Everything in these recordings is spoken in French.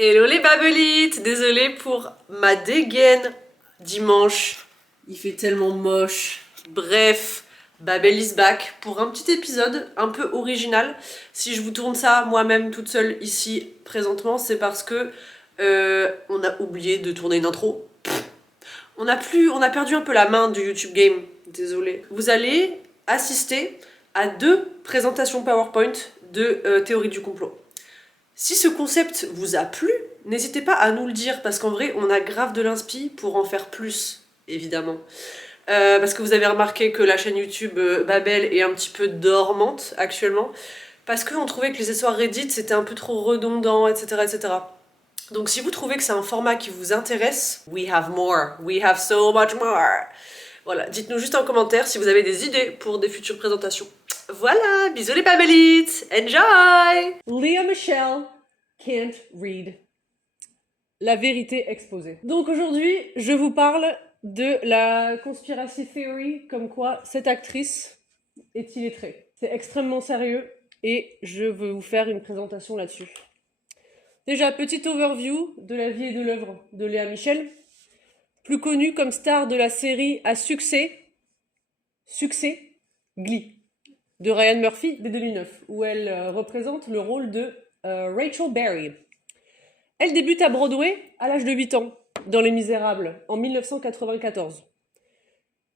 Hello les babelites, désolée pour ma dégaine dimanche, il fait tellement moche. Bref, Babel is back pour un petit épisode un peu original. Si je vous tourne ça moi-même toute seule ici présentement, c'est parce que on a oublié de tourner une intro. On a perdu un peu la main du YouTube Game, désolé. Vous allez assister à 2 présentations PowerPoint de théorie du complot. Si ce concept vous a plu, n'hésitez pas à nous le dire, parce qu'en vrai, on a grave de l'inspi pour en faire plus, évidemment. Parce que vous avez remarqué que la chaîne YouTube Babel est un petit peu dormante actuellement, parce qu'on trouvait que les histoires Reddit, c'était un peu trop redondant, etc., etc. Donc si vous trouvez que c'est un format qui vous intéresse, we have more, we have so much more. Voilà, dites-nous juste en commentaire si vous avez des idées pour des futures présentations. Voilà, bisous les babelites, enjoy! Lea Michele can't read. La vérité exposée. Donc aujourd'hui, je vous parle de la conspiracy theory, comme quoi cette actrice est illettrée. C'est extrêmement sérieux et je veux vous faire une présentation là-dessus. Déjà, petite overview de la vie et de l'œuvre de Lea Michele, plus connue comme star de la série à succès Glee, de Ryan Murphy dès 2009, où elle représente le rôle de Rachel Berry. Elle débute à Broadway à l'âge de 8 ans, dans Les Misérables, en 1994.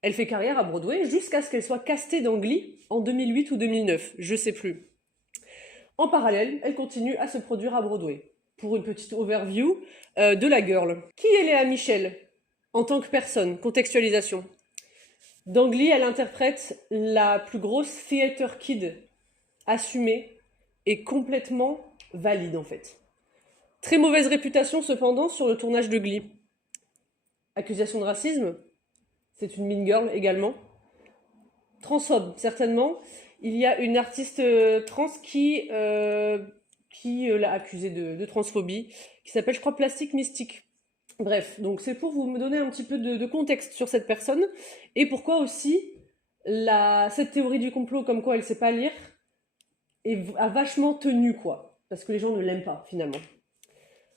Elle fait carrière à Broadway jusqu'à ce qu'elle soit castée dans Glee en 2008 ou 2009, je sais plus. En parallèle, elle continue à se produire à Broadway. Pour une petite overview de la girl. Qui est Lea Michele en tant que personne? Contextualisation. Dans Glee, elle interprète la plus grosse theater kid assumée et complètement valide en fait. Très mauvaise réputation cependant sur le tournage de Glee. Accusation de racisme, c'est une mean girl également. Transphobe, certainement. Il y a une artiste trans qui l'a accusée de transphobie, qui s'appelle, je crois, Plastic Mystique. Bref, donc c'est pour vous me donner un petit peu de contexte sur cette personne, et pourquoi aussi cette théorie du complot, comme quoi elle sait pas lire, a vachement tenu, quoi. Parce que les gens ne l'aiment pas, finalement.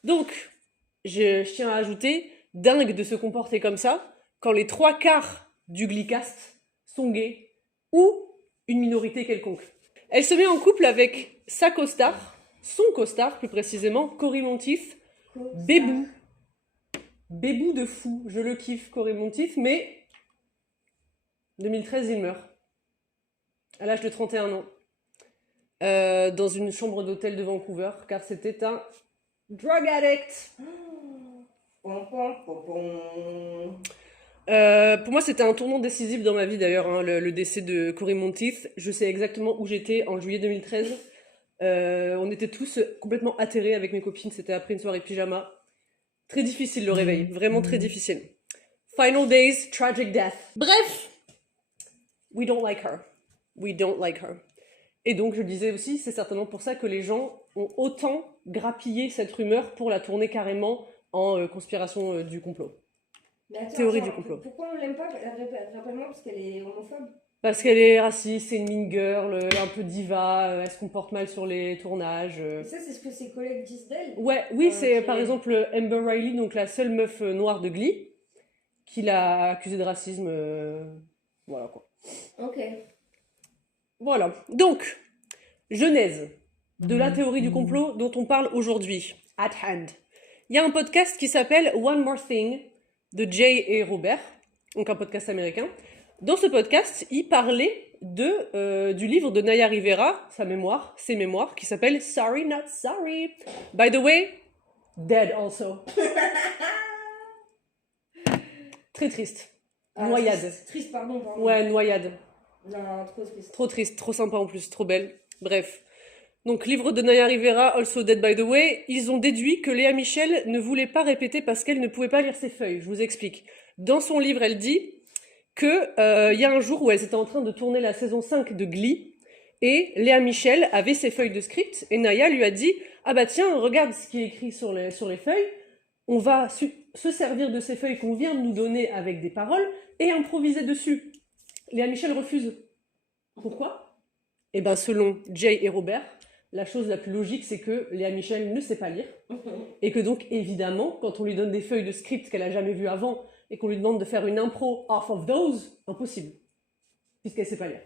Donc, je tiens à ajouter, dingue de se comporter comme ça, quand les 3/4 du Gleecast sont gays, ou une minorité quelconque. Elle se met en couple avec son costard plus précisément, Cory Monteith, Bébou. Bébou de fou, je le kiffe, Cory Monteith, mais 2013 il meurt, à l'âge de 31 ans, dans une chambre d'hôtel de Vancouver, car c'était un drug addict. Pour moi, c'était un tournant décisif dans ma vie d'ailleurs, hein, le décès de Cory Monteith. Je sais exactement où j'étais en juillet 2013. On était tous complètement atterrés avec mes copines. C'était après une soirée pyjama. Très difficile le réveil, vraiment très difficile. Final days, tragic death. Bref, we don't like her. We don't like her. Et donc, je disais aussi, c'est certainement pour ça que les gens ont autant grappillé cette rumeur pour la tourner carrément en conspiration du complot. Mais attends, Théorie du complot. Pourquoi on l'aime pas? Rappelle-moi, parce qu'elle est homophobe. Parce qu'elle est raciste, c'est une mean girl, un peu diva, elle se comporte mal sur les tournages. Et ça, c'est ce que ses collègues disent d'elle? Ouais, oui, c'est par exemple Amber Riley, donc la seule meuf noire de Glee, qui l'a accusée de racisme. Voilà quoi. Ok. Voilà. Donc, genèse de la théorie du complot dont on parle aujourd'hui. At hand. Il y a un podcast qui s'appelle One More Thing de Jay et Robert, donc un podcast américain. Dans ce podcast, ils parlaient du livre de Naya Rivera, ses mémoires, qui s'appelle Sorry Not Sorry. By the way, dead also. Très triste. Noyade. Triste, pardon. Ouais, noyade. Non, trop triste. Trop triste, trop sympa en plus, trop belle. Bref. Donc, livre de Naya Rivera, also dead by the way, ils ont déduit que Lea Michele ne voulait pas répéter parce qu'elle ne pouvait pas lire ses feuilles. Je vous explique. Dans son livre, elle dit que y a un jour où elle était en train de tourner la saison 5 de Glee, et Lea Michele avait ses feuilles de script, et Naya lui a dit « Ah bah tiens, regarde ce qui est écrit sur les feuilles, on va se servir de ces feuilles qu'on vient de nous donner avec des paroles, et improviser dessus. » Lea Michele refuse. Pourquoi? Eh ben selon Jay et Robert, La chose la plus logique, c'est que Léa Michel ne sait pas lire. Et que donc, évidemment, quand on lui donne des feuilles de script qu'elle a jamais vues avant et qu'on lui demande de faire une impro off of those, impossible. Puisqu'elle sait pas lire.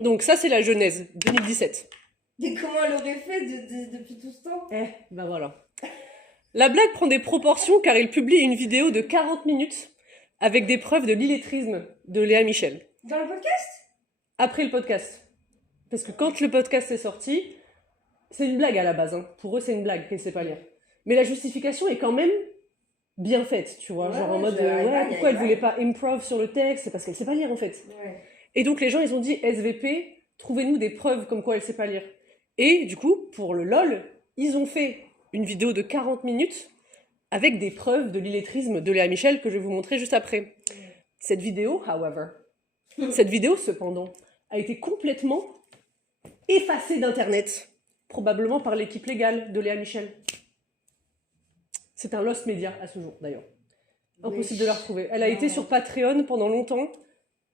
Donc ça, c'est la genèse, 2017. Mais comment elle aurait fait depuis tout ce temps? Ben voilà. La blague prend des proportions car il publie une vidéo de 40 minutes avec des preuves de l'illettrisme de Léa Michel. Dans le podcast? Après le podcast. Parce que quand le podcast est sorti, c'est une blague à la base. Hein. Pour eux, c'est une blague qu'elle sait pas lire. Mais la justification est quand même bien faite, tu vois. Ouais, genre en ouais, mode, pourquoi elle voulait pas improv sur le texte? C'est parce qu'elle sait pas lire en fait. Ouais. Et donc les gens, ils ont dit, SVP, trouvez-nous des preuves comme quoi elle sait pas lire. Et du coup, pour le LOL, ils ont fait une vidéo de 40 minutes avec des preuves de l'illettrisme de Léa Michel que je vais vous montrer juste après. Cette vidéo, cependant, a été complètement effacée d'Internet, probablement par l'équipe légale de Léa Michel. C'est un lost media à ce jour, d'ailleurs. Impossible de la retrouver. Elle a été sur Patreon pendant longtemps,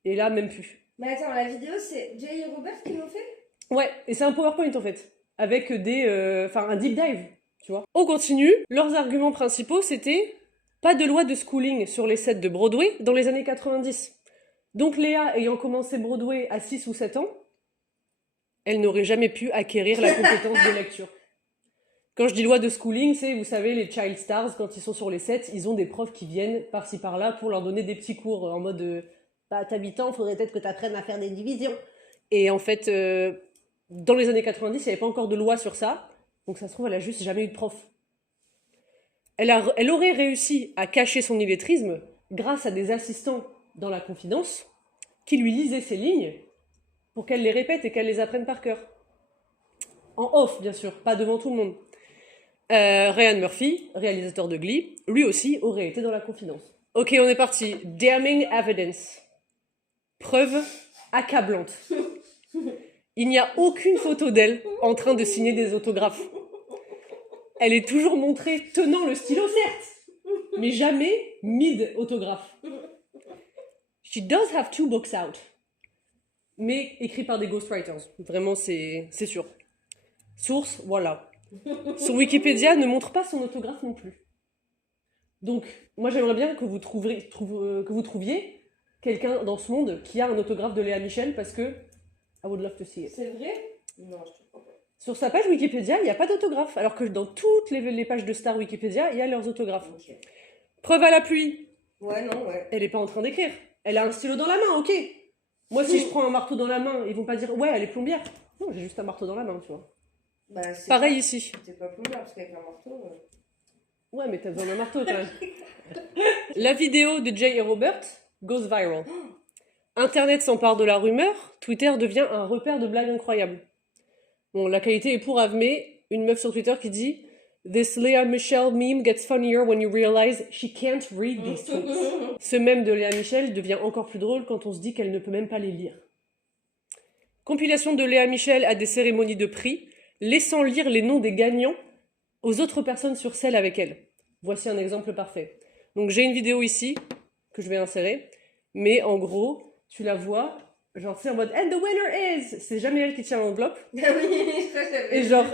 et là, même plus. Mais attends, la vidéo, c'est Jay et Robert qui l'ont fait? Ouais, et c'est un PowerPoint, en fait, avec un deep dive, tu vois. On continue. Leurs arguments principaux, c'était pas de loi de schooling sur les sets de Broadway dans les années 90. Donc Léa, ayant commencé Broadway à 6 ou 7 ans, elle n'aurait jamais pu acquérir la compétence de lecture. Quand je dis loi de schooling, c'est, vous savez, les child stars, quand ils sont sur les sets, ils ont des profs qui viennent par-ci par-là pour leur donner des petits cours en mode t'as 8 ans, faudrait peut-être que t'apprennes à faire des divisions. Et en fait, dans les années 90, il n'y avait pas encore de loi sur ça, donc ça se trouve, elle a juste jamais eu de prof. Elle aurait réussi à cacher son illettrisme grâce à des assistants dans la confidence qui lui lisaient ses lignes pour qu'elle les répète et qu'elle les apprenne par cœur. En off, bien sûr, pas devant tout le monde. Ryan Murphy, réalisateur de Glee, lui aussi aurait été dans la confidence. Ok, on est parti. Damning evidence. Preuve accablante. Il n'y a aucune photo d'elle en train de signer des autographes. Elle est toujours montrée tenant le stylo, certes, mais jamais mid-autographe. She does have 2 books out, mais écrit par des ghostwriters. Vraiment, c'est sûr. Source, voilà. Son Wikipédia ne montre pas son autographe non plus. Donc, moi j'aimerais bien que vous trouviez quelqu'un dans ce monde qui a un autographe de Léa Michel, parce que I would love to see it. C'est vrai? Non, je te crois pas. Sur sa page Wikipédia, il n'y a pas d'autographe, alors que dans toutes les pages de stars Wikipédia, il y a leurs autographes. Ok. Preuve à l'appui. Ouais, non, ouais. Elle n'est pas en train d'écrire. Elle a un stylo dans la main, ok. Moi, si je prends un marteau dans la main, ils vont pas dire « Ouais, elle est plombière ». Non, j'ai juste un marteau dans la main, tu vois. Bah, Pareil ici. T'es pas plombière, parce qu'avec un marteau... Ouais, mais t'as besoin d'un marteau, quand même. La vidéo de Jay et Robert goes viral. Internet s'empare de la rumeur, Twitter devient un repère de blagues incroyables. Bon, la qualité est pourrave, mais une meuf sur Twitter qui dit « This Léa Michel meme gets funnier when you realize she can't read these tweets ». Ce mème de Léa Michel devient encore plus drôle quand on se dit qu'elle ne peut même pas les lire. Compilation de Léa Michel à des cérémonies de prix, laissant lire les noms des gagnants aux autres personnes sur scène avec elle. Voici un exemple parfait. Donc j'ai une vidéo ici, que je vais insérer, mais en gros, tu la vois, genre c'est en mode « And the winner is !» C'est jamais elle qui tient l'enveloppe. Et genre,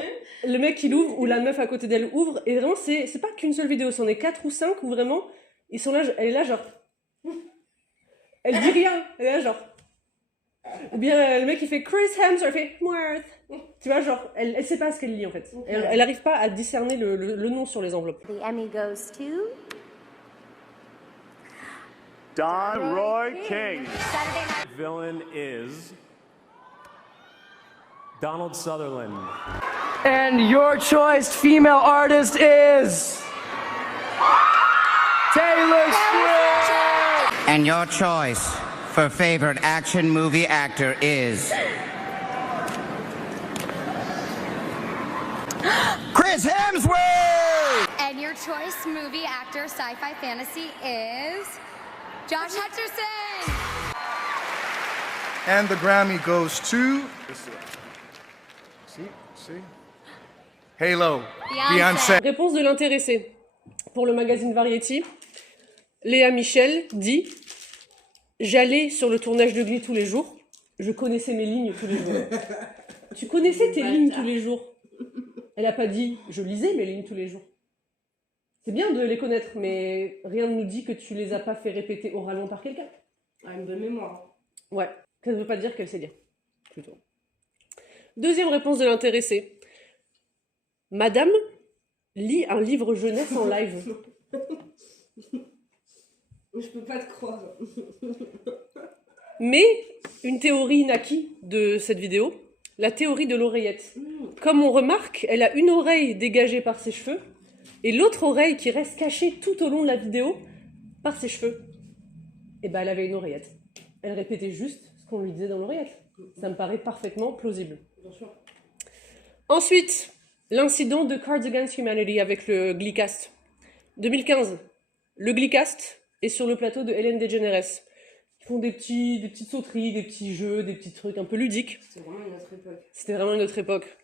le mec il ouvre, ou la meuf à côté d'elle ouvre, et vraiment c'est pas qu'une seule vidéo, c'en est 4 ou 5 où vraiment, ils sont là, elle est là genre... Elle dit rien, elle est là genre... Ou bien le mec il fait Chris Hemsworth, il fait Worth. Tu vois, genre, elle sait pas ce qu'elle lit en fait. Elle arrive pas à discerner le nom sur les enveloppes. The Emmy goes to Don Roy King. Saturday Night. Villain is Donald Sutherland. And your choice female artist is Taylor Swift. And your choice for favorite action movie actor is Chris Hemsworth! And your choice movie actor sci-fi fantasy is Josh Hutcherson. And the Grammy goes to... See? Halo, Beyoncé. Réponse de l'intéressé. Pour le magazine Variety, Léa Michel dit « J'allais sur le tournage de Glee tous les jours, je connaissais mes lignes tous les jours. » Tu connaissais tes lignes tous les jours. Elle a pas dit « je lisais mes lignes tous les jours ». C'est bien de les connaître, mais rien ne nous dit que tu les as pas fait répéter oralement par quelqu'un. Ah, une bonne mémoire. Ouais, ça ne veut pas dire qu'elle sait lire, plutôt. Deuxième réponse de l'intéressé. Madame lit un livre jeunesse en live. Je peux pas te croire. Mais une théorie naquit de cette vidéo, la théorie de l'oreillette. Comme on remarque, elle a une oreille dégagée par ses cheveux et l'autre oreille qui reste cachée tout au long de la vidéo par ses cheveux. Et ben elle avait une oreillette. Elle répétait juste ce qu'on lui disait dans l'oreillette. Ça me paraît parfaitement plausible. Bien sûr. Ensuite, l'incident de Cards Against Humanity avec le Gleecast. 2015, le Gleecast est sur le plateau de Ellen DeGeneres. Ils font des petites sauteries, des petits jeux, des petits trucs un peu ludiques. C'était vraiment une autre époque. C'était vraiment une autre époque.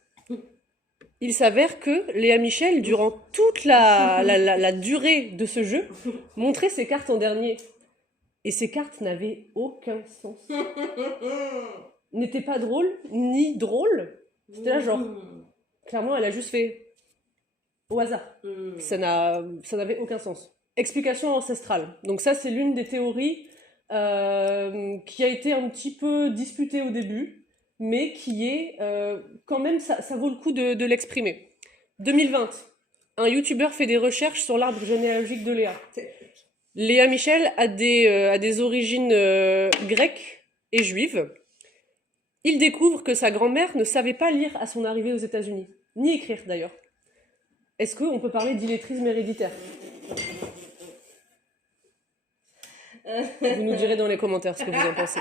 Il s'avère que Léa Michel, durant toute la durée de ce jeu, montrait ses cartes en dernier. Et ces cartes n'avaient aucun sens. N'étaient pas drôles, ni drôles. C'était là genre... Clairement, elle a juste fait au hasard. Ça n'avait aucun sens. Explication ancestrale. Donc ça, c'est l'une des théories qui a été un petit peu disputée au début, mais qui est quand même, ça vaut le coup de l'exprimer. 2020, un YouTuber fait des recherches sur l'arbre généalogique de Léa. Léa Michel a des origines grecques et juives. Il découvre que sa grand-mère ne savait pas lire à son arrivée aux États-Unis, ni écrire d'ailleurs. Est-ce qu'on peut parler d'illettrisme héréditaire? Vous nous direz dans les commentaires ce que vous en pensez.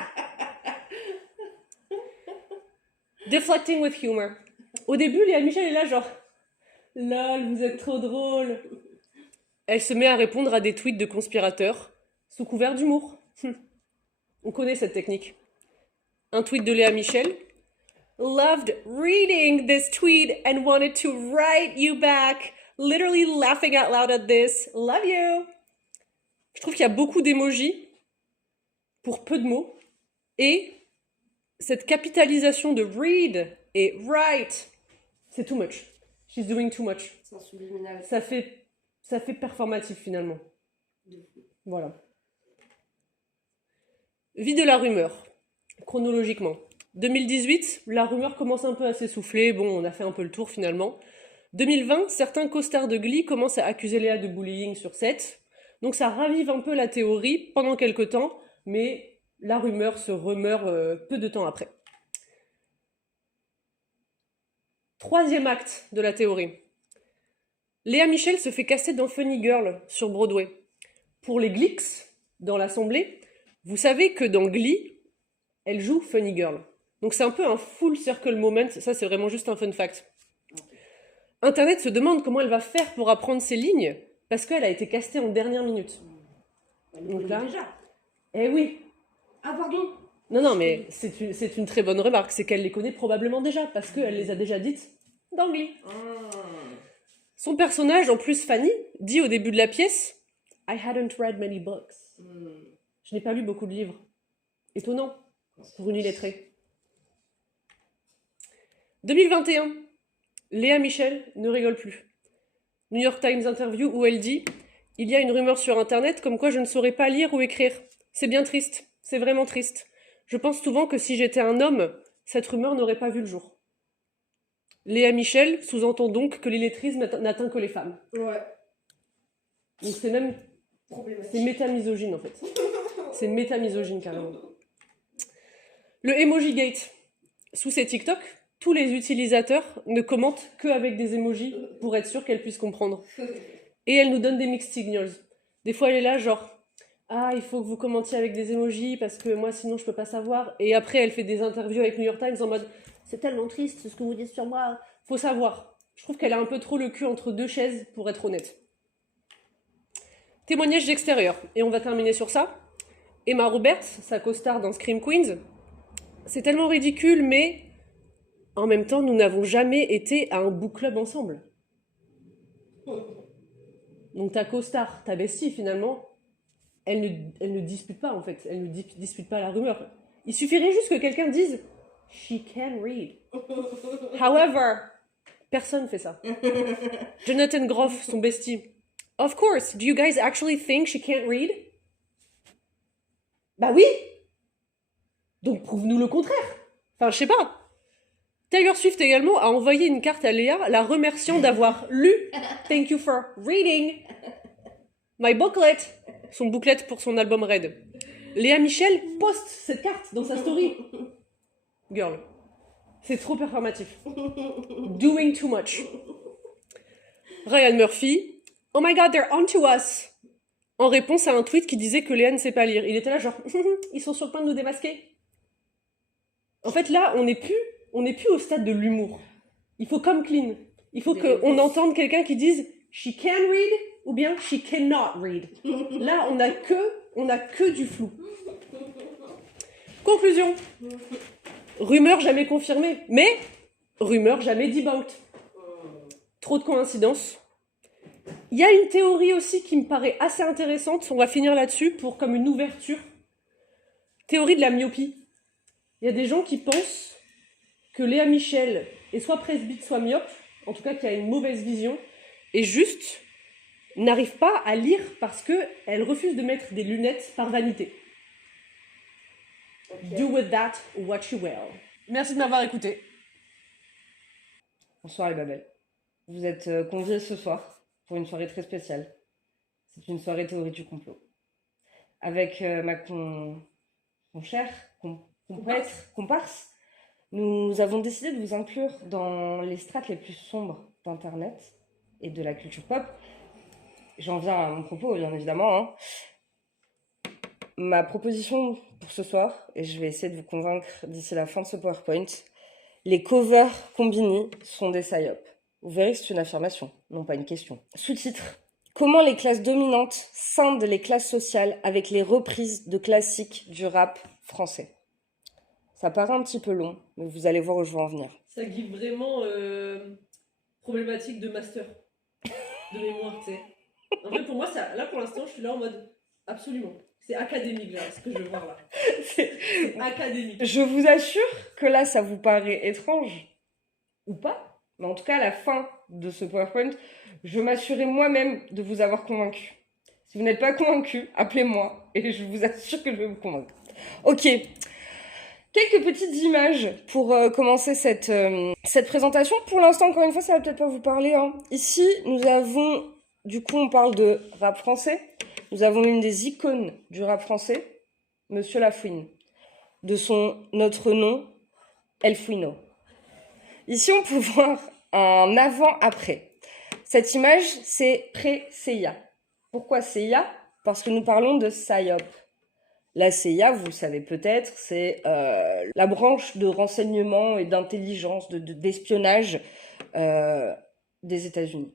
Deflecting with humor. Au début, Léa Michel est là genre « Lol, vous êtes trop drôle !» Elle se met à répondre à des tweets de conspirateurs, sous couvert d'humour. On connaît cette technique. Un tweet de Léa Michel. Loved reading this tweet and wanted to write you back. Literally laughing out loud at this. Love you. Je trouve qu'il y a beaucoup d'émojis pour peu de mots. Et cette capitalisation de read et write, c'est too much. She's doing too much. C'est un subliminal. Ça fait performatif finalement. Voilà. Vie de la rumeur. Chronologiquement. 2018, la rumeur commence un peu à s'essouffler. Bon, on a fait un peu le tour finalement. 2020, certains costards de Glee commencent à accuser Léa de bullying sur set. Donc ça ravive un peu la théorie pendant quelques temps, mais la rumeur se remeurt peu de temps après. Troisième acte de la théorie. Léa Michel se fait caster dans Funny Girl sur Broadway. Pour les Gleeks, dans l'assemblée, vous savez que dans Glee, elle joue Funny Girl. Donc c'est un peu un full circle moment, ça c'est vraiment juste un fun fact. Internet se demande comment elle va faire pour apprendre ses lignes, parce qu'elle a été castée en dernière minute. Donc là... déjà. Eh oui. Ah pardon. Non, mais c'est une très bonne remarque, c'est qu'elle les connaît probablement déjà, parce qu'elle les a déjà dites dans Glee. Son personnage, en plus Fanny, dit au début de la pièce « I hadn't read many books ». Je n'ai pas lu beaucoup de livres. Étonnant, pour une illettrée. 2021. Léa Michel ne rigole plus. New York Times interview où elle dit « Il y a une rumeur sur Internet comme quoi je ne saurais pas lire ou écrire. C'est bien triste, c'est vraiment triste. Je pense souvent que si j'étais un homme, cette rumeur n'aurait pas vu le jour. » Léa Michel sous-entend donc que l'illettrisme n'atteint que les femmes. Ouais. Donc c'est même... Problématique. C'est métamisogyne en fait. C'est métamisogyne carrément. Le emoji gate. Sous ces TikTok, tous les utilisateurs ne commentent qu'avec des emojis pour être sûr qu'elle puisse comprendre. Et elle nous donne des mixed signals. Des fois elle est là genre « Ah, il faut que vous commentiez avec des emojis parce que moi sinon je peux pas savoir. » Et après elle fait des interviews avec New York Times en mode « C'est tellement triste ce que vous dites sur moi. » Faut savoir. Je trouve qu'elle a un peu trop le cul entre deux chaises pour être honnête. Témoignage d'extérieur. Et on va terminer sur ça. Emma Roberts, sa costard dans Scream Queens. C'est tellement ridicule, mais en même temps, nous n'avons jamais été à un book club ensemble. Donc ta costard, ta bestie, finalement, elle ne dispute pas, en fait. Elle ne dispute pas la rumeur. Il suffirait juste que quelqu'un dise « she can read. However, personne fait ça. Jonathan Groff, son bestie. Of course, do you guys actually think she can't read? Bah oui! Donc prouve-nous le contraire. Enfin, je sais pas. Taylor Swift également a envoyé une carte à Léa la remerciant d'avoir lu Thank you for reading my booklet, son booklet pour son album Red. Léa Michel poste cette carte dans sa story. Girl, c'est trop performatif. Doing too much. Ryan Murphy, oh my god, they're onto us. En réponse à un tweet qui disait que Léa ne sait pas lire. Il était là genre, ils sont sur le point de nous démasquer. En fait là, on n'est plus au stade de l'humour. Il faut come clean. Il faut qu'on entende quelqu'un qui dise she can read ou bien she cannot read. Là, on a que du flou. Conclusion. Rumeur jamais confirmée, mais rumeur jamais debunked. Trop de coïncidences. Il y a une théorie aussi qui me paraît assez intéressante. On va finir là-dessus pour comme une ouverture. Théorie de la myopie. Il y a des gens qui pensent que Léa Michel est soit presbyte, soit myope, en tout cas qui a une mauvaise vision, et juste n'arrive pas à lire parce qu'elle refuse de mettre des lunettes par vanité. Okay. Do with that what you will. Merci de m'avoir écouté. Bonsoir les Babel. Vous êtes conviés ce soir pour une soirée très spéciale. C'est une soirée théorie du complot. Avec ma comparse, nous avons décidé de vous inclure dans les strates les plus sombres d'Internet et de la culture pop. J'en viens à mon propos, bien évidemment. Hein. Ma proposition pour ce soir, et je vais essayer de vous convaincre d'ici la fin de ce PowerPoint, les covers Combini sont des psyops. Vous verrez que c'est une affirmation, non pas une question. Sous-titre: comment les classes dominantes scindent les classes sociales avec les reprises de classiques du rap français. Ça paraît un petit peu long, mais vous allez voir où je veux en venir. Ça guide vraiment problématique de master, de mémoire, tu sais. En vrai, pour moi, ça, là, pour l'instant, je suis là en mode absolument. C'est académique, là, ce que je veux voir là. C'est académique. Je vous assure que là, ça vous paraît étrange, ou pas, mais en tout cas, à la fin de ce PowerPoint, je m'assurais moi-même de vous avoir convaincu. Si vous n'êtes pas convaincu, appelez-moi, et je vous assure que je vais vous convaincre. Ok. Quelques petites images pour commencer cette présentation. Pour l'instant, encore une fois, ça va peut-être pas vous parler. Hein. Ici, nous avons, du coup, on parle de rap français. Nous avons une des icônes du rap français, Monsieur Lafouine, de notre nom, El Fouino. Ici, on peut voir un avant-après. Cette image, c'est pré-CIA. Pourquoi CIA? Parce que nous parlons de PSYOP. La CIA, vous le savez peut-être, c'est la branche de renseignement et d'intelligence, d'espionnage des États-Unis.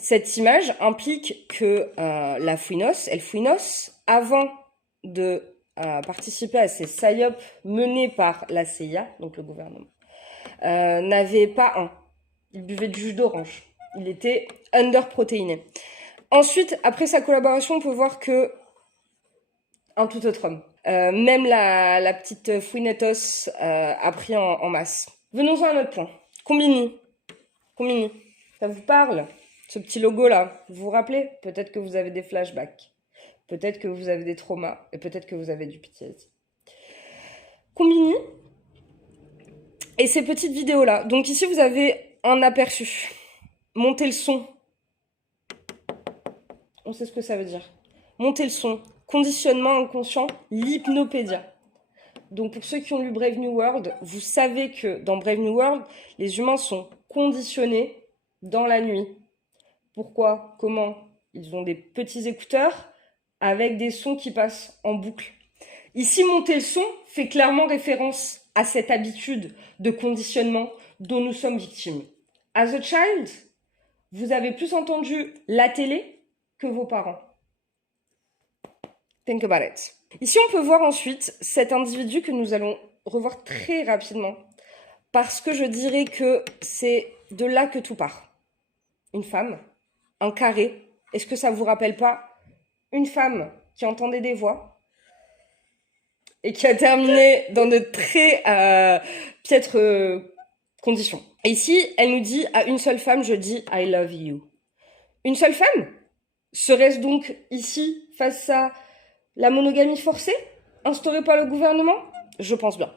Cette image implique que El Fouinos, avant de participer à ces PSYOP menés par la CIA, donc le gouvernement, n'avait pas un. Il buvait du jus d'orange. Il était underprotéiné. Ensuite, après sa collaboration, on peut voir que un tout autre homme. Même la petite Fouinettos a pris en masse. Venons-en à un autre point. Combini. Ça vous parle? Ce petit logo-là, vous vous rappelez? Peut-être que vous avez des flashbacks. Peut-être que vous avez des traumas. Et peut-être que vous avez du PTSD. Combini. Et ces petites vidéos-là. Donc ici, vous avez un aperçu. Montez le son. On sait ce que ça veut dire. Montez le son. Conditionnement inconscient, l'hypnopédia. Donc pour ceux qui ont lu Brave New World, vous savez que dans Brave New World, les humains sont conditionnés dans la nuit. Pourquoi? Comment? Ils ont des petits écouteurs avec des sons qui passent en boucle. Ici, monter le son fait clairement référence à cette habitude de conditionnement dont nous sommes victimes. As a child, vous avez plus entendu la télé que vos parents. Think about it. Ici, on peut voir ensuite cet individu que nous allons revoir très rapidement parce que je dirais que c'est de là que tout part. Une femme, un carré. Est-ce que ça vous rappelle pas une femme qui entendait des voix et qui a terminé dans de très piètres conditions. Et ici, elle nous dit, à une seule femme, je dis I love you. Une seule femme? Serait-ce donc ici, face à la monogamie forcée, instaurée par le gouvernement? Je pense bien.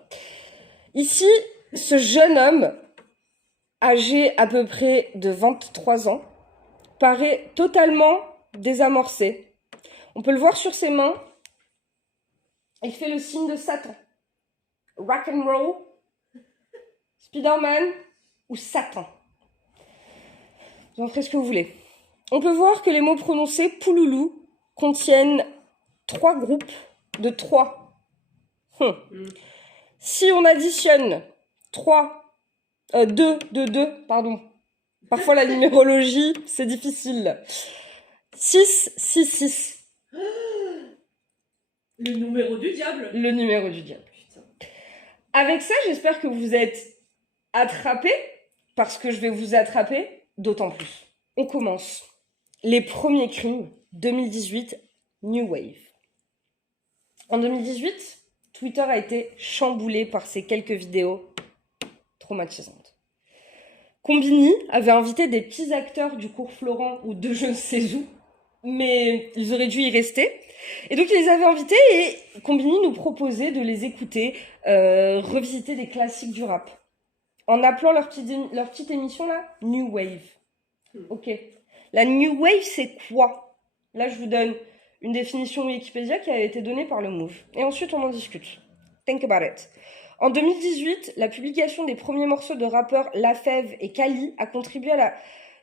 Ici, ce jeune homme, âgé à peu près de 23 ans, paraît totalement désamorcé. On peut le voir sur ses mains. Il fait le signe de Satan. Rock and roll, Spider-Man ou Satan. Vous en ferez ce que vous voulez. On peut voir que les mots prononcés pouloulou contiennent 3 groupes de 3. Si on additionne 2, pardon. Parfois la numérologie, c'est difficile. 6, 6, 6. Le numéro du diable. Le numéro du diable. Putain. Avec ça, j'espère que vous êtes attrapés, parce que je vais vous attraper d'autant plus. On commence. Les premiers crimes, 2018, New Wave. En 2018, Twitter a été chamboulé par ces quelques vidéos traumatisantes. Combini avait invité des petits acteurs du cours Florent ou de je ne sais où, mais ils auraient dû y rester. Et donc, ils les avaient invités et Combini nous proposait de les écouter, revisiter des classiques du rap. En appelant leur petite émission là, New Wave. Ok. La New Wave, c'est quoi? Là, je vous donne une définition Wikipédia qui a été donnée par le Move. Et ensuite, on en discute. Think about it. En 2018, la publication des premiers morceaux de rappeurs La Fève et Kali a contribué à la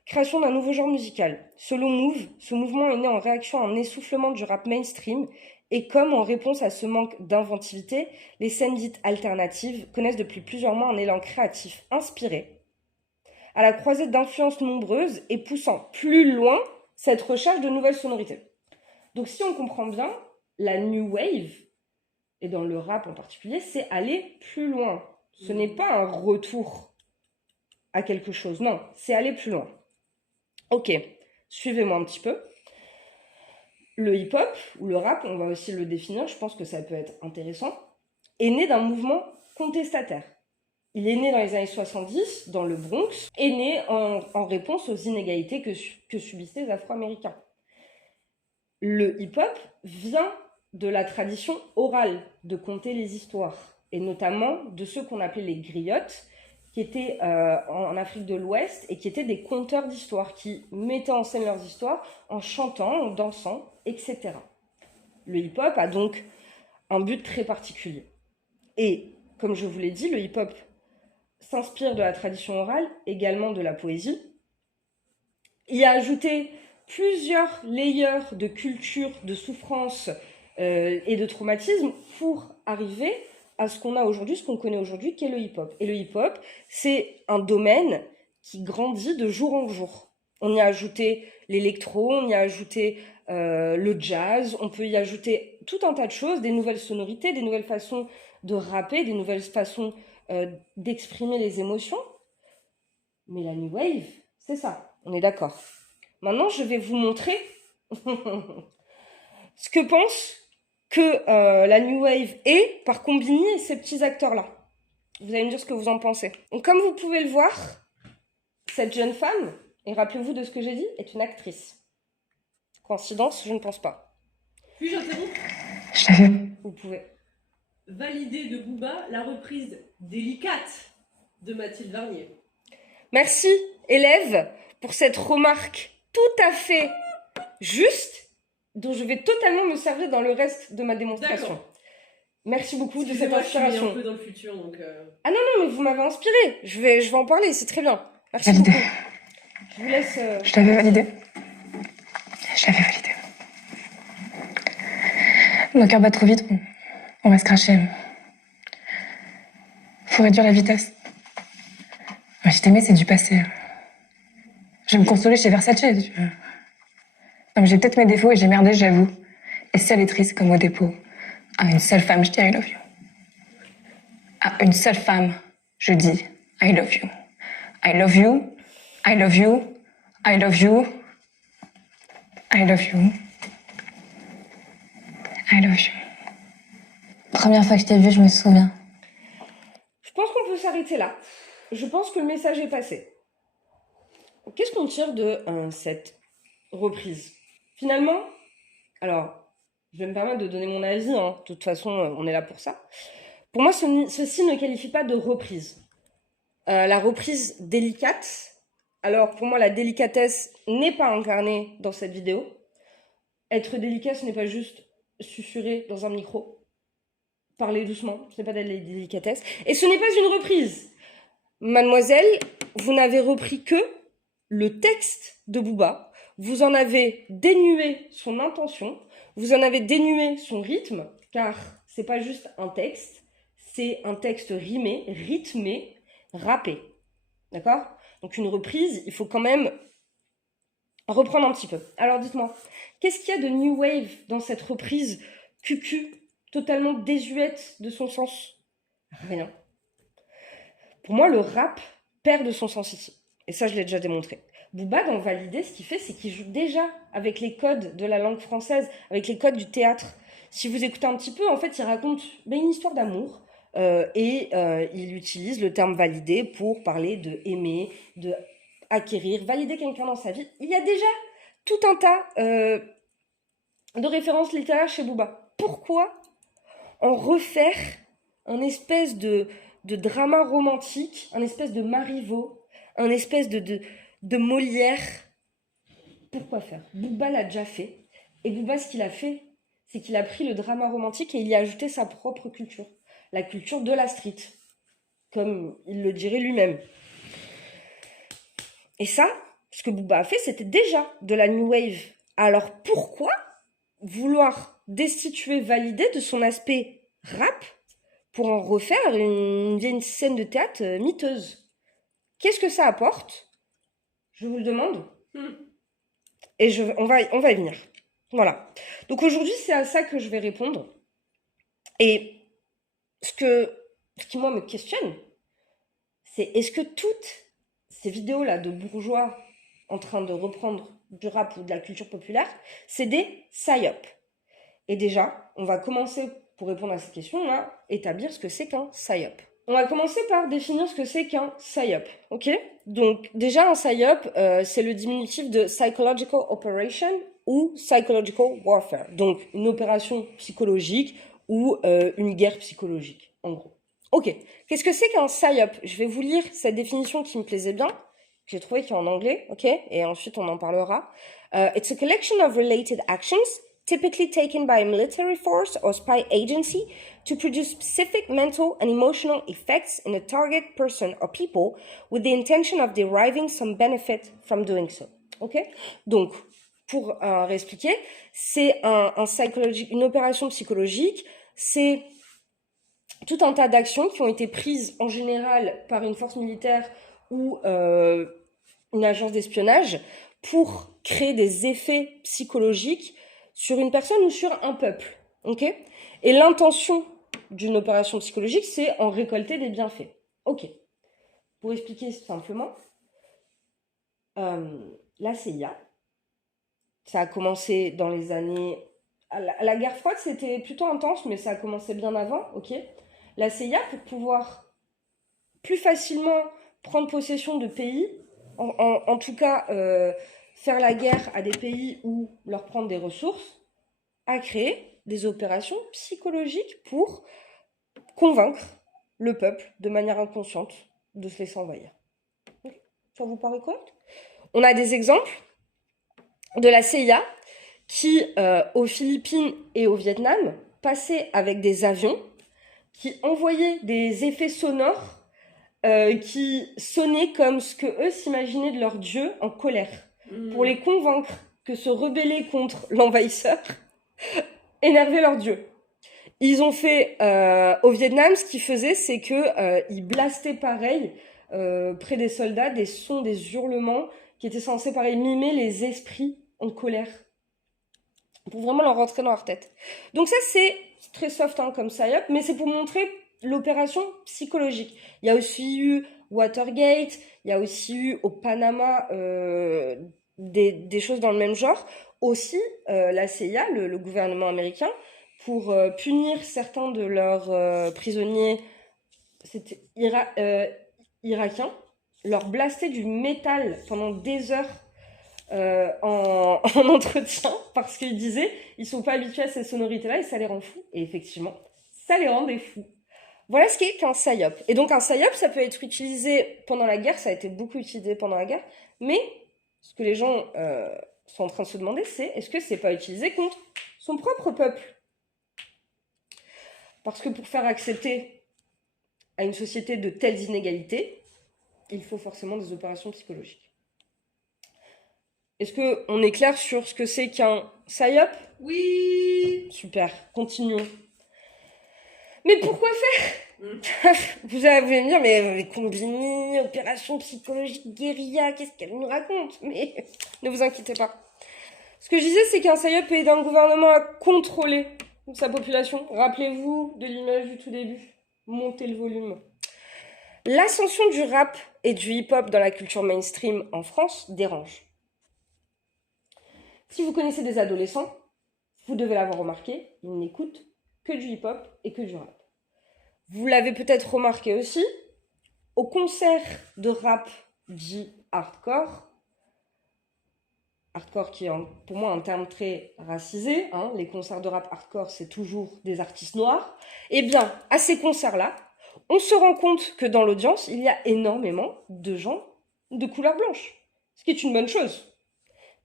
création d'un nouveau genre musical. Selon Move, ce mouvement est né en réaction à un essoufflement du rap mainstream et comme en réponse à ce manque d'inventivité, les scènes dites alternatives connaissent depuis plusieurs mois un élan créatif inspiré, à la croisée d'influences nombreuses et poussant plus loin cette recherche de nouvelles sonorités. Donc si on comprend bien, la New Wave, et dans le rap en particulier, c'est aller plus loin. Ce n'est pas un retour à quelque chose, non, c'est aller plus loin. Ok, suivez-moi un petit peu. Le hip-hop, ou le rap, on va aussi le définir, je pense que ça peut être intéressant, est né d'un mouvement contestataire. Il est né dans les années 70, dans le Bronx, et né en réponse aux inégalités que subissaient les Afro-Américains. Le hip-hop vient de la tradition orale de conter les histoires, et notamment de ceux qu'on appelait les griottes, qui étaient en Afrique de l'Ouest et qui étaient des conteurs d'histoires, qui mettaient en scène leurs histoires en chantant, en dansant, etc. Le hip-hop a donc un but très particulier. Et comme je vous l'ai dit, le hip-hop s'inspire de la tradition orale, également de la poésie. Il a ajouté plusieurs layers de culture, de souffrance et de traumatisme pour arriver à ce qu'on a aujourd'hui, ce qu'on connaît aujourd'hui, qui est le hip-hop. Et le hip-hop, c'est un domaine qui grandit de jour en jour. On y a ajouté l'électro, on y a ajouté le jazz, on peut y ajouter tout un tas de choses, des nouvelles sonorités, des nouvelles façons de rapper, des nouvelles façons d'exprimer les émotions. Mais la New Wave, c'est ça, on est d'accord. Maintenant, je vais vous montrer ce que pense que la New Wave est par Combini et ces petits acteurs-là. Vous allez me dire ce que vous en pensez. Donc, comme vous pouvez le voir, cette jeune femme, et rappelez-vous de ce que j'ai dit, est une actrice. Coïncidence, je ne pense pas. Puis j'interromps. Vous pouvez. Valider de Booba la reprise délicate de Mathilde Varnier. Merci, élève, pour cette remarque tout à fait juste, dont je vais totalement me servir dans le reste de ma démonstration. D'accord. Merci beaucoup de cette inspiration. Je suis un peu dans le futur, donc... Ah non, mais vous m'avez inspiré. Je vais en parler, c'est très bien. Merci beaucoup. Je vous laisse... Je l'avais validé. Mon cœur bat trop vite, on va se cracher. Faut réduire la vitesse. Moi, je t'aimais, c'est du passé. Je vais me consoler chez Versace. Non, mais j'ai peut-être mes défauts et j'ai merdé, j'avoue. Et si elle est triste comme au dépôt, à une seule femme, je dis I love you. À une seule femme, je dis I love you. I love you. I love you. I love you. I love you. I love you. Première fois que je t'ai vu, je me souviens. Je pense qu'on peut s'arrêter là. Je pense que le message est passé. Qu'est-ce qu'on tire de cette reprise? Finalement, alors, je vais me permettre de donner mon avis, hein. De toute façon, on est là pour ça. Pour moi, ceci ne qualifie pas de reprise. La reprise délicate, alors pour moi, la délicatesse n'est pas incarnée dans cette vidéo. Être délicat, ce n'est pas juste susurrer dans un micro. Parler doucement, ce n'est pas de la délicatesse. Et ce n'est pas une reprise. Mademoiselle, vous n'avez repris que le texte de Booba. Vous en avez dénué son intention. Vous en avez dénué son rythme, car c'est pas juste un texte. C'est un texte rimé, rythmé, rappé. D'accord? Donc une reprise, il faut quand même reprendre un petit peu. Alors dites-moi, qu'est-ce qu'il y a de New Wave dans cette reprise cucu, totalement désuète de son sens? Rien. Pour moi, le rap perd de son sens ici. Et ça, je l'ai déjà démontré. Booba, dans Valider, ce qu'il fait, c'est qu'il joue déjà avec les codes de la langue française, avec les codes du théâtre. Si vous écoutez un petit peu, en fait, il raconte une histoire d'amour et il utilise le terme valider pour parler de aimer, de acquérir, valider quelqu'un dans sa vie. Il y a déjà tout un tas de références littéraires chez Booba. Pourquoi en refaire un espèce de drama romantique, un espèce de Marivaux, un espèce de Molière? Pourquoi faire? Booba l'a déjà fait. Et Booba, ce qu'il a fait, c'est qu'il a pris le drama romantique et il y a ajouté sa propre culture. La culture de la street. Comme il le dirait lui-même. Et ça, ce que Booba a fait, c'était déjà de la New Wave. Alors pourquoi vouloir destituer, valider de son aspect rap pour en refaire une scène de théâtre miteuse? Qu'est-ce que ça apporte? Je vous le demande. Et on va y venir. Voilà. Donc aujourd'hui, c'est à ça que je vais répondre. Et ce qui moi me questionne, c'est est-ce que toutes ces vidéos-là de bourgeois en train de reprendre du rap ou de la culture populaire, c'est des psyop? Et déjà, on va commencer, pour répondre à cette question, à établir ce que c'est qu'un psyop. On va commencer par définir ce que c'est qu'un psyop, ok? Donc déjà, un psyop, c'est le diminutif de psychological operation ou psychological warfare. Donc une opération psychologique ou une guerre psychologique, en gros. Ok, qu'est-ce que c'est qu'un psyop? Je vais vous lire cette définition qui me plaisait bien, que j'ai trouvé qui est en anglais, ok? Et ensuite on en parlera. It's a collection of related actions typically taken by a military force or spy agency to produce specific mental and emotional effects in a target person or people with the intention of deriving some benefit from doing so. Ok? Donc, pour réexpliquer, c'est une opération psychologique, c'est tout un tas d'actions qui ont été prises en général par une force militaire ou une agence d'espionnage pour créer des effets psychologiques sur une personne ou sur un peuple. Ok? Et l'intention d'une opération psychologique, c'est en récolter des bienfaits. Ok. Pour expliquer simplement, la CIA, ça a commencé dans les années... La guerre froide, c'était plutôt intense, mais ça a commencé bien avant, ok? La CIA, pour pouvoir plus facilement prendre possession de pays, en tout cas faire la guerre à des pays ou leur prendre des ressources, a créé des opérations psychologiques pour convaincre le peuple de manière inconsciente de se laisser envahir. Okay. Ça vous paraît correct? On a des exemples de la CIA qui, aux Philippines et au Vietnam, passait avec des avions qui envoyaient des effets sonores qui sonnaient comme ce que eux s'imaginaient de leur dieu en colère, pour les convaincre que se rebeller contre l'envahisseur énervait leur dieu. Ils ont fait au Vietnam, ce qu'ils faisaient, c'est que ils blastaient pareil près des soldats des sons, des hurlements qui étaient censés pareil mimer les esprits en colère pour vraiment leur rentrer dans leur tête. Donc ça c'est très soft hein, comme psyop, mais c'est pour montrer l'opération psychologique. Il y a aussi eu Watergate, il y a aussi eu au Panama des choses dans le même genre. Aussi, la CIA, le gouvernement américain, pour punir certains de leurs prisonniers irakiens, leur blaster du métal pendant des heures en entretien, parce qu'ils disaient ils sont pas habitués à ces sonorités-là et ça les rend fous. Et effectivement, ça les rendait fous. Voilà ce qu'est qu'un psyop. Et donc un psyop, ça peut être utilisé pendant la guerre, ça a été beaucoup utilisé pendant la guerre, mais ce que les gens sont en train de se demander, c'est est-ce que c'est pas utilisé contre son propre peuple? Parce que pour faire accepter à une société de telles inégalités, il faut forcément des opérations psychologiques. Est-ce qu'on est clair sur ce que c'est qu'un psyop? Oui. Super, continuons. Mais pourquoi faire? Vous allez me dire, mais Combini, opération psychologique, guérilla, qu'est-ce qu'elle nous raconte? Mais ne vous inquiétez pas. Ce que je disais, c'est qu'un psyop aide un gouvernement à contrôler sa population. Rappelez-vous de l'image du tout début. Montez le volume. L'ascension du rap et du hip-hop dans la culture mainstream en France dérange. Si vous connaissez des adolescents, vous devez l'avoir remarqué, ils n'écoutent que du hip-hop et que du rap. Vous l'avez peut-être remarqué aussi, au concert de rap dit hardcore qui est pour moi un terme très racisé, hein, les concerts de rap hardcore c'est toujours des artistes noirs, eh bien à ces concerts-là, on se rend compte que dans l'audience, il y a énormément de gens de couleur blanche, ce qui est une bonne chose.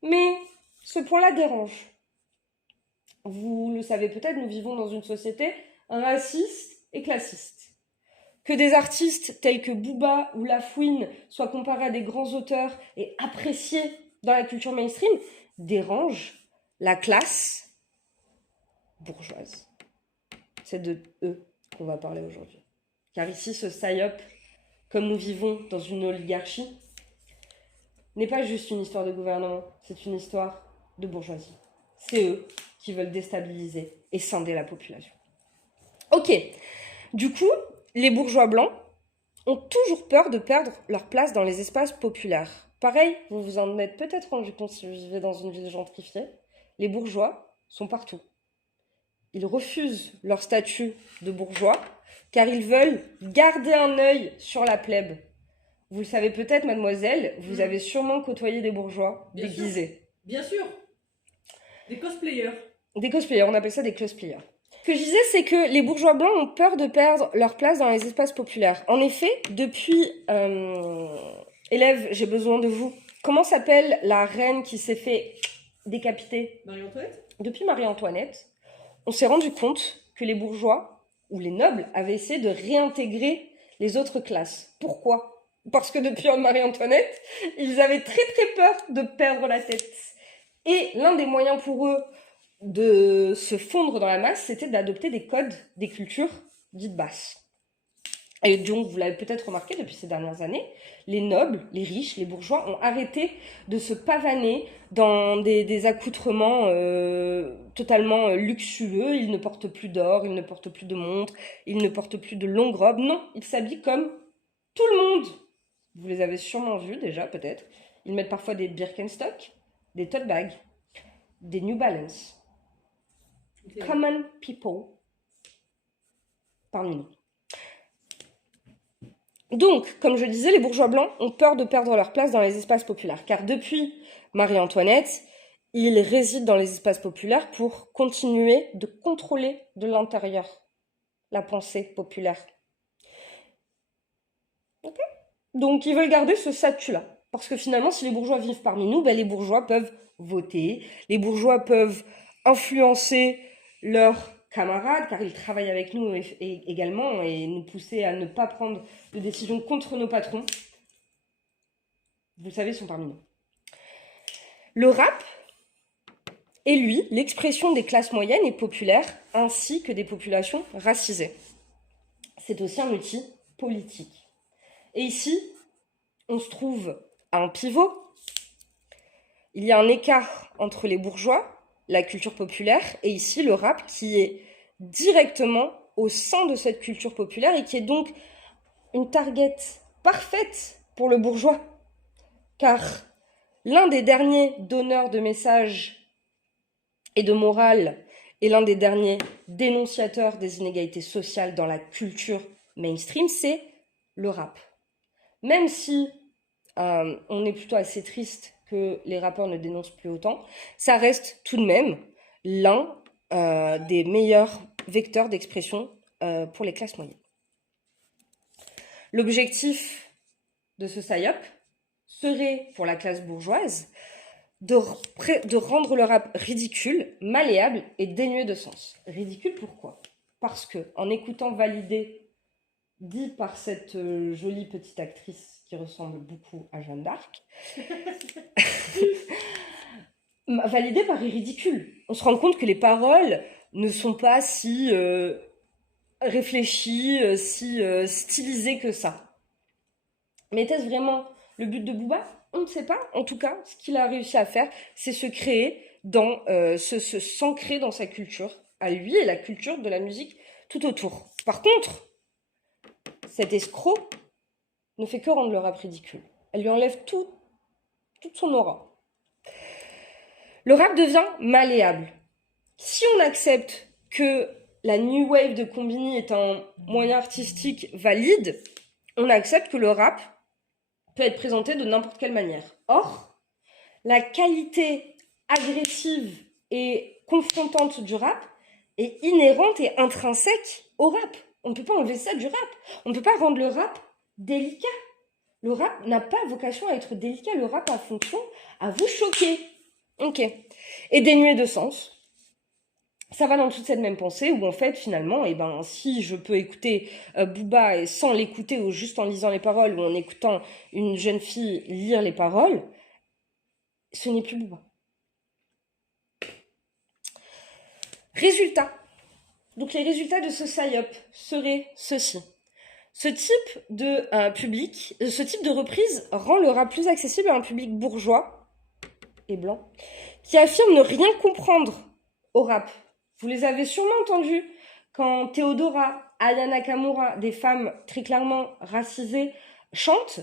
Mais ce point-là dérange. Vous le savez peut-être, nous vivons dans une société raciste et classiste. Que des artistes tels que Booba ou La Fouine soient comparés à des grands auteurs et appréciés dans la culture mainstream dérange la classe bourgeoise. C'est de eux qu'on va parler aujourd'hui. Car ici, ce psyop, comme nous vivons dans une oligarchie, n'est pas juste une histoire de gouvernement, c'est une histoire de bourgeoisie. C'est eux qui veulent déstabiliser et scinder la population. Ok, du coup, les bourgeois blancs ont toujours peur de perdre leur place dans les espaces populaires. Pareil, vous vous en êtes peut-être rendu compte si vous vivez dans une ville gentrifiée, les bourgeois sont partout. Ils refusent leur statut de bourgeois car ils veulent garder un œil sur la plèbe. Vous le savez peut-être, mademoiselle, vous avez sûrement côtoyé des bourgeois déguisés. Bien sûr. Des cosplayers. Des cosplayers, on appelle ça des cosplayers. Ce que je disais, c'est que les bourgeois blancs ont peur de perdre leur place dans les espaces populaires. En effet, depuis... élèves, j'ai besoin de vous. Comment s'appelle la reine qui s'est fait décapiter? Marie-Antoinette. Depuis Marie-Antoinette, on s'est rendu compte que les bourgeois ou les nobles avaient essayé de réintégrer les autres classes. Pourquoi? Parce que depuis Marie-Antoinette, ils avaient très très peur de perdre la tête. Et l'un des moyens pour eux de se fondre dans la masse, c'était d'adopter des codes, des cultures dites basses. Et donc, vous l'avez peut-être remarqué depuis ces dernières années, les nobles, les riches, les bourgeois ont arrêté de se pavaner dans des accoutrements totalement luxueux. Ils ne portent plus d'or, ils ne portent plus de montres, ils ne portent plus de longues robes. Non, ils s'habillent comme tout le monde. Vous les avez sûrement vus déjà, peut-être. Ils mettent parfois des Birkenstock, des tote bags, des New Balance. Okay. Common people parmi nous. Donc, comme je disais, les bourgeois blancs ont peur de perdre leur place dans les espaces populaires, car depuis Marie-Antoinette, ils résident dans les espaces populaires pour continuer de contrôler de l'intérieur la pensée populaire. Ok ? Donc, ils veulent garder ce statut-là, parce que finalement, si les bourgeois vivent parmi nous, les bourgeois peuvent voter, les bourgeois peuvent influencer leurs camarades, car ils travaillent avec nous également et nous pousser à ne pas prendre de décisions contre nos patrons. Vous le savez, ils sont parmi nous. Le rap est, lui, l'expression des classes moyennes et populaires, ainsi que des populations racisées. C'est aussi un outil politique. Et ici, on se trouve à un pivot. Il y a un écart entre les bourgeois, la culture populaire, et ici le rap qui est directement au sein de cette culture populaire et qui est donc une target parfaite pour le bourgeois. Car l'un des derniers donneurs de messages et de morale et l'un des derniers dénonciateurs des inégalités sociales dans la culture mainstream, c'est le rap. Même si on est plutôt assez triste que les rappeurs ne dénoncent plus autant, ça reste tout de même l'un des meilleurs vecteurs d'expression pour les classes moyennes. L'objectif de ce PSYOP serait, pour la classe bourgeoise, de rendre le rap ridicule, malléable et dénué de sens. Ridicule, pourquoi? Parce que, en écoutant Validé, dit par cette jolie petite actrice qui ressemble beaucoup à Jeanne d'Arc, Validé paraît ridicule. On se rend compte que les paroles ne sont pas si réfléchies, si stylisées que ça. Mais était-ce vraiment le but de Booba? On ne sait pas. En tout cas, ce qu'il a réussi à faire, c'est se créer s'ancrer dans sa culture, à lui et la culture de la musique tout autour. Par contre, cet escroc ne fait que rendre le rap ridicule. Elle lui enlève toute son aura. Le rap devient malléable. Si on accepte que la new wave de Combini est un moyen artistique valide, on accepte que le rap peut être présenté de n'importe quelle manière. Or, la qualité agressive et confrontante du rap est inhérente et intrinsèque au rap. On ne peut pas enlever ça du rap. On ne peut pas rendre le rap délicat. Le rap n'a pas vocation à être délicat. Le rap a fonction à vous choquer. Ok. Et dénué de sens. Ça va dans toute cette même pensée où en fait finalement, si je peux écouter Booba et sans l'écouter ou juste en lisant les paroles ou en écoutant une jeune fille lire les paroles, ce n'est plus Booba. Résultat. Donc les résultats de ce PSYOP seraient ceci. Ce type de reprise rend le rap plus accessible à un public bourgeois et blanc qui affirme ne rien comprendre au rap. Vous les avez sûrement entendus quand Theodora, Aya Nakamura, des femmes très clairement racisées, chantent.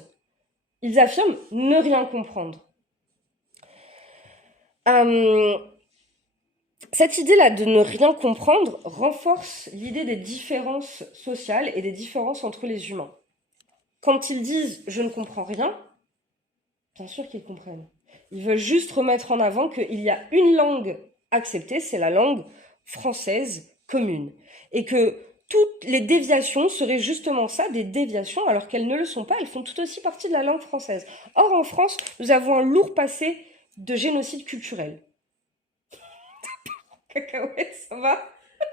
Ils affirment ne rien comprendre. Cette idée-là de ne rien comprendre renforce l'idée des différences sociales et des différences entre les humains. Quand ils disent « je ne comprends rien », bien sûr qu'ils comprennent. Ils veulent juste remettre en avant qu'il y a une langue acceptée, c'est la langue française commune. Et que toutes les déviations seraient justement ça, des déviations, alors qu'elles ne le sont pas, elles font tout aussi partie de la langue française. Or, en France, nous avons un lourd passé de génocide culturel. Cacahuète, ça va?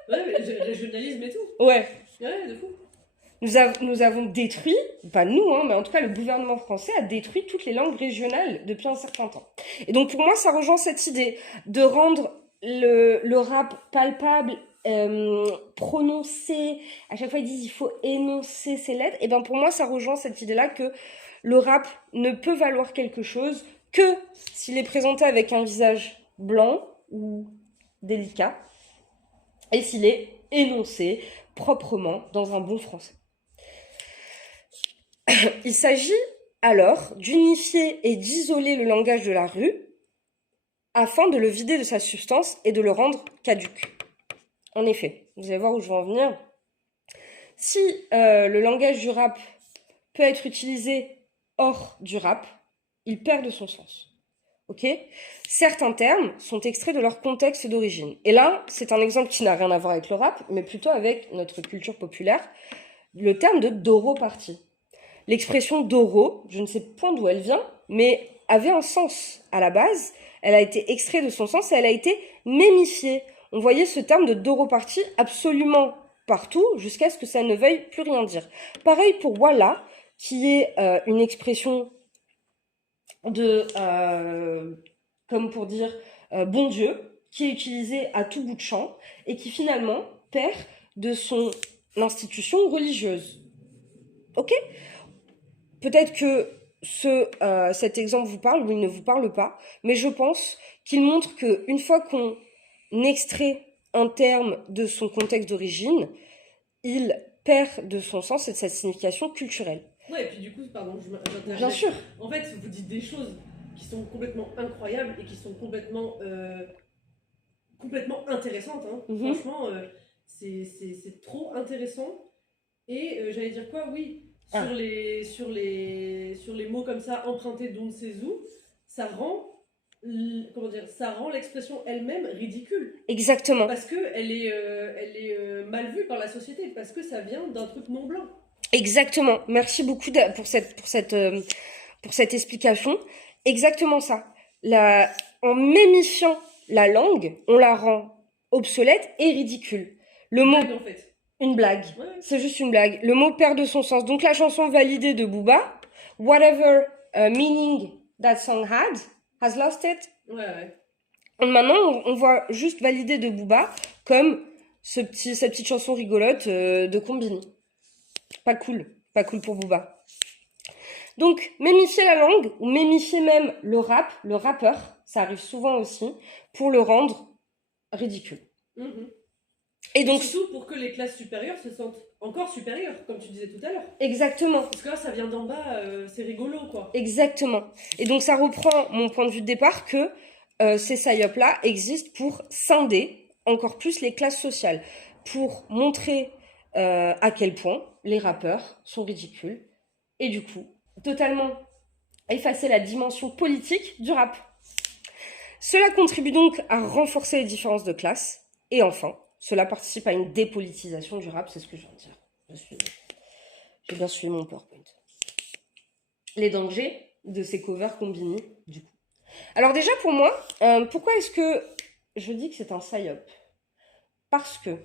Ouais, mais régionalisme et tout. Ouais. Ouais, de fou. Nous avons détruit, pas nous, mais en tout cas le gouvernement français a détruit toutes les langues régionales depuis un certain temps. Et donc pour moi, ça rejoint cette idée de rendre le rap palpable, prononcé. À chaque fois, ils disent il faut énoncer ces lettres. Et bien pour moi, ça rejoint cette idée-là que le rap ne peut valoir quelque chose que s'il est présenté avec un visage blanc ou délicat et s'il est énoncé proprement dans un bon français. Il s'agit alors d'unifier et d'isoler le langage de la rue afin de le vider de sa substance et de le rendre caduc. En effet, vous allez voir où je veux en venir. Si le langage du rap peut être utilisé hors du rap, il perd de son sens. Ok ? Certains termes sont extraits de leur contexte d'origine. Et là, c'est un exemple qui n'a rien à voir avec le rap, mais plutôt avec notre culture populaire, le terme de Doro Party. L'expression Doro, je ne sais point d'où elle vient, mais avait un sens à la base. Elle a été extraite de son sens et elle a été mémifiée. On voyait ce terme de Doro Party absolument partout, jusqu'à ce que ça ne veuille plus rien dire. Pareil pour Voilà, qui est une expression comme pour dire bon Dieu, qui est utilisée à tout bout de champ et qui finalement perd de son institution religieuse. Ok ? Peut-être que cet exemple vous parle ou il ne vous parle pas, mais je pense qu'il montre qu'une fois qu'on extrait un terme de son contexte d'origine, il perd de son sens et de sa signification culturelle. Ouais, et puis du coup, pardon, j'interromps. Bien sûr. En fait, vous dites des choses qui sont complètement incroyables et qui sont complètement complètement intéressante. Hein. Mhm. Franchement, c'est trop intéressant. Et j'allais dire quoi? Oui, sur les mots comme ça, empruntés d'On ne sait où, ça rend l'expression elle-même ridicule. Exactement. Parce qu'elle est mal vue par la société, parce que ça vient d'un truc non blanc. Exactement. Merci beaucoup pour cette explication. Exactement ça. En mémifiant la langue, on la rend obsolète et ridicule. Le mot, En fait. une blague. Ouais. C'est juste une blague. Le mot perd de son sens. Donc la chanson validée de Booba, whatever meaning that song has lost it. Ouais. Maintenant, on voit juste validée de Booba comme cette petite chanson rigolote de Combini. Pas cool pour Booba. Donc, mémifier la langue, ou mémifier même le rappeur, ça arrive souvent aussi, pour le rendre ridicule. Mhm. Et donc, surtout pour que les classes supérieures se sentent encore supérieures, comme tu disais tout à l'heure. Exactement. Parce que là, ça vient d'en bas, c'est rigolo, quoi. Exactement. Et donc, ça reprend mon point de vue de départ que ces psyops-là existent pour scinder encore plus les classes sociales, pour montrer à quel point les rappeurs sont ridicules, et du coup, totalement effacer la dimension politique du rap. Cela contribue donc à renforcer les différences de classe, et enfin, cela participe à une dépolitisation du rap, c'est ce que je viens de dire. J'ai bien suivi mon PowerPoint. Les dangers de ces covers combinés, du coup. Alors déjà, pour moi, pourquoi est-ce que je dis que c'est un psyop? Parce que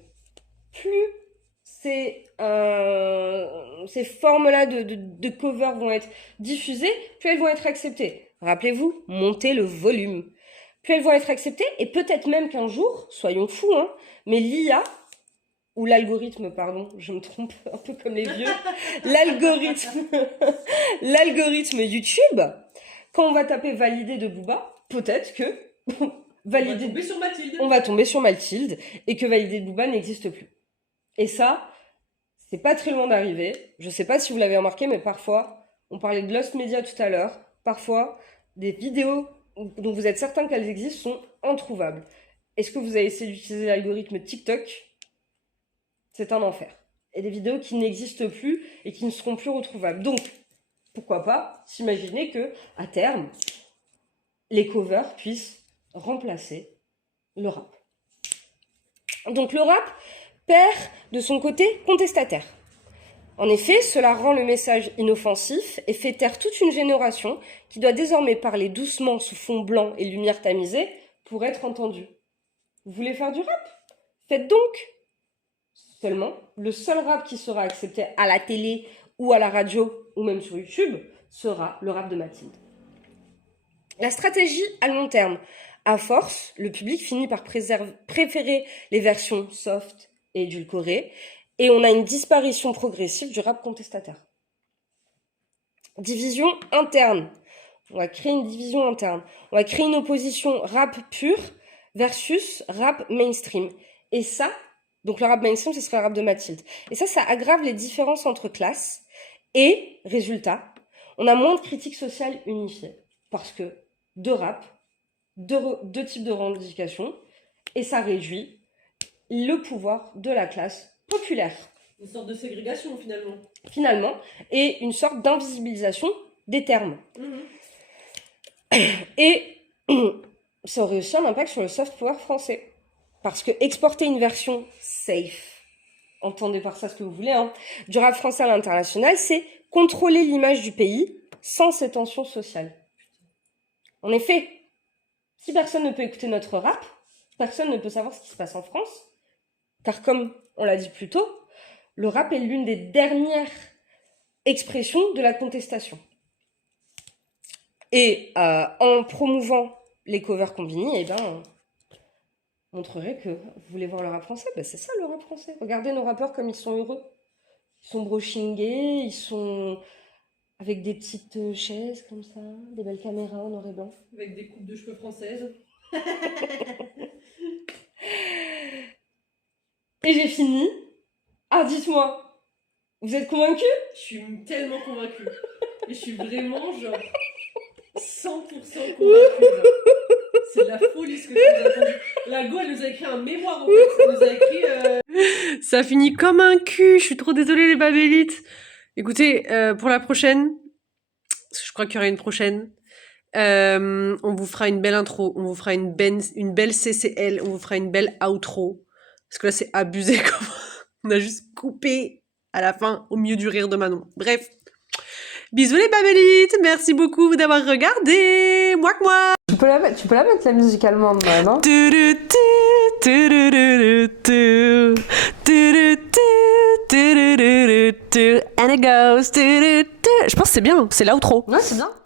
plus ces formes-là de covers vont être diffusées, plus elles vont être acceptées. Rappelez-vous, montez le volume. Plus elles vont être acceptées, et peut-être même qu'un jour, soyons fous, hein, mais l'IA, ou l'algorithme, pardon, je me trompe un peu comme les vieux, l'algorithme YouTube, quand on va taper valider de Booba, peut-être que valider, on va tomber sur Mathilde, et que valider de Booba n'existe plus. Et ça, c'est pas très loin d'arriver. Je sais pas si vous l'avez remarqué, mais parfois, on parlait de Lost Media tout à l'heure, parfois, des vidéos dont vous êtes certain qu'elles existent sont introuvables. Est-ce que vous avez essayé d'utiliser l'algorithme TikTok? C'est un enfer. Et des vidéos qui n'existent plus et qui ne seront plus retrouvables. Donc, pourquoi pas s'imaginer que, à terme, les covers puissent remplacer le rap. Donc, le rap perd de son côté contestataire. En effet, cela rend le message inoffensif et fait taire toute une génération qui doit désormais parler doucement sous fond blanc et lumière tamisée pour être entendue. Vous voulez faire du rap? Faites donc! Seulement, le seul rap qui sera accepté à la télé ou à la radio ou même sur YouTube sera le rap de Mathilde. La stratégie à long terme. À force, le public finit par préférer les versions soft et édulcorées, et on a une disparition progressive du rap contestataire. Division interne. On va créer une division interne. On va créer une opposition rap pur versus rap mainstream. Et ça, donc le rap mainstream, ce serait le rap de Mathilde. Et ça aggrave les différences entre classes. Et, résultat, on a moins de critiques sociales unifiées. Parce que deux raps, deux types de revendications, et ça réduit le pouvoir de la classe populaire. Une sorte de ségrégation, Finalement, et une sorte d'invisibilisation des termes. Mmh. Et ça aurait aussi un impact sur le soft power français. Parce que exporter une version safe, entendez par ça ce que vous voulez, hein, du rap français à l'international, c'est contrôler l'image du pays sans ces tensions sociales. En effet, si personne ne peut écouter notre rap, personne ne peut savoir ce qui se passe en France, car comme on l'a dit plus tôt, le rap est l'une des dernières expressions de la contestation. Et en promouvant les covers combinés, eh ben, on montrerait que vous voulez voir le rap français, ben c'est ça le rap français. Regardez nos rappeurs comme ils sont heureux. Ils sont brochingés, ils sont avec des petites chaises comme ça, des belles caméras en noir et blanc. Avec des coupes de cheveux françaises. Et j'ai fini. Ah, dites-moi, vous êtes convaincus? Je suis tellement convaincue. Et je suis vraiment genre 100% convaincue. C'est de la folie ce que tu nous as fait. La Go, elle nous a écrit un mémoire en fait. Elle nous a écrit. Ça finit comme un cul. Je suis trop désolée les babélites. Écoutez, pour la prochaine, parce que je crois qu'il y aura une prochaine. On vous fera une belle intro, on vous fera une belle CCL, on vous fera une belle outro. Parce que là, c'est abusé comme on a juste coupé à la fin au milieu du rire de Manon. Bref. Bisous les babélites, merci beaucoup d'avoir regardé. Moi. Tu peux la mettre la musique allemande, là, non? And it goes. Je pense que c'est bien, c'est l'outro. Ouais, c'est bien.